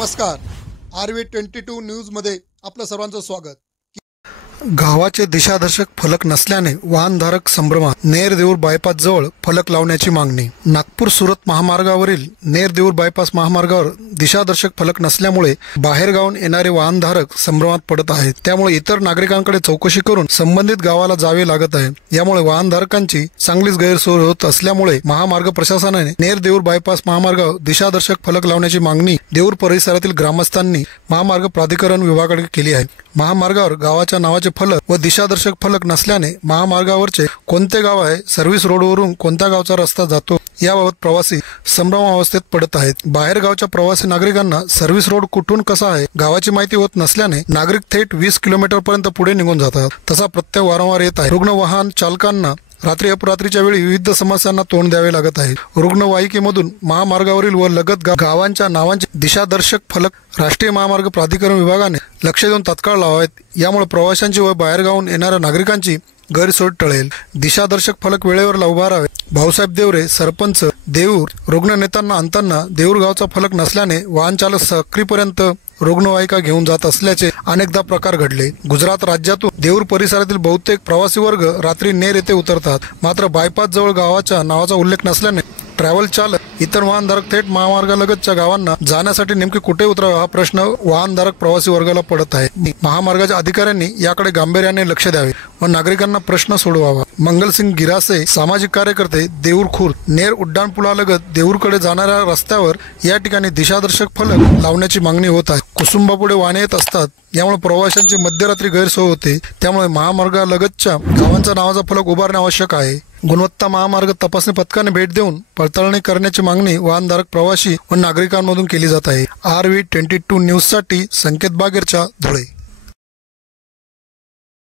नमस्कार. RV22 न्यूजमध्ये आपलं सर्वांचं स्वागत. गावाचे दिशादर्शक फलक नसल्याने वाहनधारक संभ्रमात. नेर देऊर बायपास जवळ फलक लावण्याची मागणी. नागपूर सुरत महामार्गावरील नेर देऊर बायपास महामार्गावर दिशादर्शक फलक नसल्यामुळे बाहेरगावून येणारे वाहनधारक संभ्रमात पडत आहेत. त्यामुळे इतर नागरिकांकडे चौकशी करून संबंधित गावाला जावे लागत आहे. यामुळे वाहनधारकांची चांगलीच गैरसोय होत असल्यामुळे महामार्ग प्रशासनाने नेर देऊर बायपास महामार्गावर दिशादर्शक फलक लावण्याची मागणी देऊर परिसरातील ग्रामस्थांनी महामार्ग प्राधिकरण विभागाकडे केली आहे. महामार्गावर गावाच्या नावाचे फलक व दिशादर्शक फलक नसल्याने महामार्गावरचे कोणते गाव आहे, सर्व्हिस रोडवरून कोणत्या गावचा रस्ता जातो याबाबत प्रवासी संभ्रमावस्थेत पडत आहेत. बाहेरगावच्या प्रवासी नागरिकांना सर्व्हिस रोड कुठून कसा आहे गावाची माहिती होत नसल्याने नागरिक थेट 20 किलोमीटर पर्यंत पुढे निघून जातात. तसा प्रत्यय वारंवार येत आहे. रुग्ण वाहन चालकांना रात्री अपरात्रीच्या वेळी विविध समस्यांना तोंड द्यावे लागत आहे. रुग्णवाहिकेमधून महामार्गावरील व लगत गावांच्या नावांचे दिशादर्शक फलक राष्ट्रीय महामार्ग प्राधिकरण विभागाने लक्ष देऊन तात्काळ लावावेत. यामुळे प्रवाशांची व बाहेरगावून येणाऱ्या नागरिकांची गैरसोय टळेल. दिशादर्शक फलक वेळेवर उभारावे. भाऊसाहेब देवरे, सरपंच देऊर. रुग्ण नेतांना आणताना देऊर गावचा फलक नसल्याने वाहन चालक साक्रीपर्यंत रुग्णवाहिका घेऊन जात असल्याचे अनेकदा प्रकार घडले. गुजरात राज्यातून देऊर परिसरातील बहुतेक प्रवासी वर्ग रात्री नेर येथे उतरतात. मात्र बायपास जवळ गावाच्या नावाचा उल्लेख नसल्याने ट्रॅव्हल चालक इतर वाहनधारक थेट महामार्गालगतच्या गावांना जाण्यासाठी नेमके कुठे उतरावे हा प्रश्न वाहनधारक प्रवासी वर्गाला पडत आहे. महामार्गाच्या अधिकाऱ्यांनी याकडे गांभीर्याने लक्ष द्यावे व नागरिकांना प्रश्न सोडवावा. मंगलसिंग गिरासे, सामाजिक कार्यकर्ते, देऊर खुर्द. नेर उड्डाणपुलालगत देऊरकडे जाणाऱ्या रस्त्यावर या ठिकाणी दिशादर्शक फलक लावण्याची मागणी होत आहे. कुसुंबापुढे वाहने येत असतात. यामुळे प्रवाशांची मध्यरात्री गैरसोय होते. त्यामुळे महामार्गालगतच्या गावांचा नावाचा फलक उभारणे आवश्यक आहे. गुणवत्ता महामार्ग तपासणी पथकाने भेट देऊन पडताळणी करण्याची मागणी वाहनधारक, प्रवासी व नागरिकांमधून केली जात आहे. RV22 न्यूजसाठी संकेत बागेरच्या, धुळे.